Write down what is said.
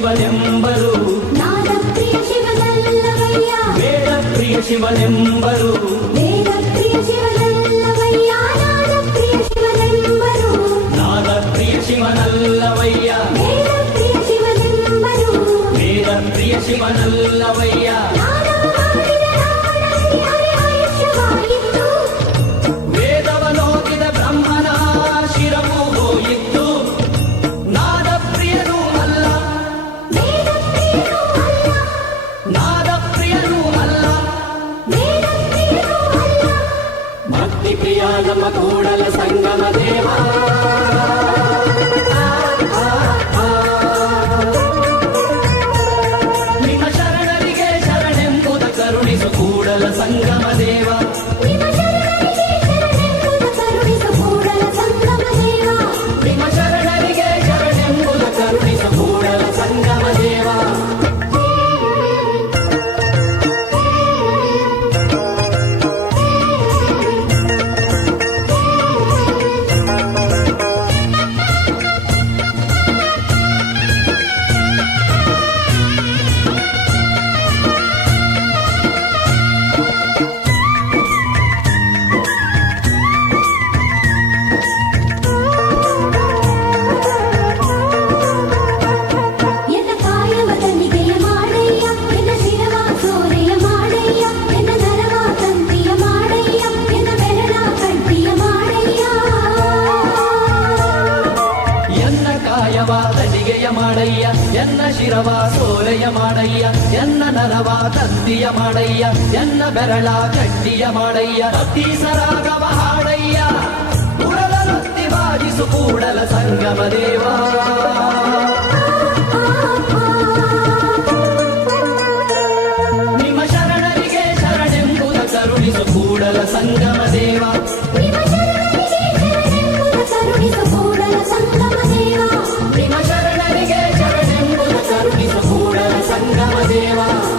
ಶಿವನೆಂಬರು ನಾದ ಪ್ರಿಯ ಶಿವನಲ್ಲವಯ್ಯ ವೇದ ಪ್ರಿಯ ಶಿವನೆಂಬರು ವೇದ ಪ್ರಿಯ ಶಿವನಲ್ಲವಯ್ಯ ನಾದ ಪ್ರಿಯ ಶಿವನೆಂಬರು ನಾದ ಪ್ರಿಯ ಶಿವನಲ್ಲವಯ್ಯ ವೇದ ಪ್ರಿಯ ಶಿವನೆಂಬರು ವೇದ ಪ್ರಿಯ ಶಿವನಲ್ಲವಯ್ಯ ವೇದವನೋದಿದ ಬ್ರಹ್ಮನ ಶಿರವು ಹೋಯಿತು ನಾದ ಪ್ರಿಯನೂ ಅಲ್ಲ ನಾದ ಪ್ರಿಯನೂ ಅಲ್ಲ ಭಕ್ತಿ ಪ್ರಿಯ ನಮ್ಮ ಕೂಡಲ ಸಂಗಮ ದೇವ ನಿಮ್ಮ ಶರಣರಿಗೆ ಶರಣೆಂಬುದ ಕರುಣಿಸು ಕೂಡಲ ಸಂಗಮ ದೇವ ನಿಮ್ಮ ಶರಣರಿಗೆ ಶರಣೆಂಬುದ ಕರುಣಿಸು ಕೂಡಲ ಸಂಗಮ ದೇವ ಎನ್ನ ಕಾಯವ ತನಿಗೆಯ ಮಾಡಯ್ಯ ಎನ್ನ ಶಿರವ ಸೋರೆಯ ಮಾಡಯ್ಯ ಎನ್ನ ನರವ ತಂತಿಯ ಮಾಡಯ್ಯ ಎನ್ನ ಬೆರಳ ಕಡ್ಡಿಯ ಮಾಡಯ್ಯ ಎನ್ನ ಕಾಯವ ತಡಿಗೆಯ ಮಾಡಯ್ಯ ಎನ್ನ ಶಿರವ ಸೋಲೆಯ ಮಾಡಯ್ಯ ಎನ್ನ ನರವ ತಂತಿಯ ಮಾಡಯ್ಯ ಎನ್ನ ಬೆರಳ ಕಡ್ಡಿಯ ಮಾಡಯ್ಯ ಅತಿ ಸರಾಗವ ಹಾಡಯ್ಯ ಉರಲ ರತ್ತಿ ಬಾಜಿಸು ಕೂಡಲ ಸಂಗಮ ದೇವ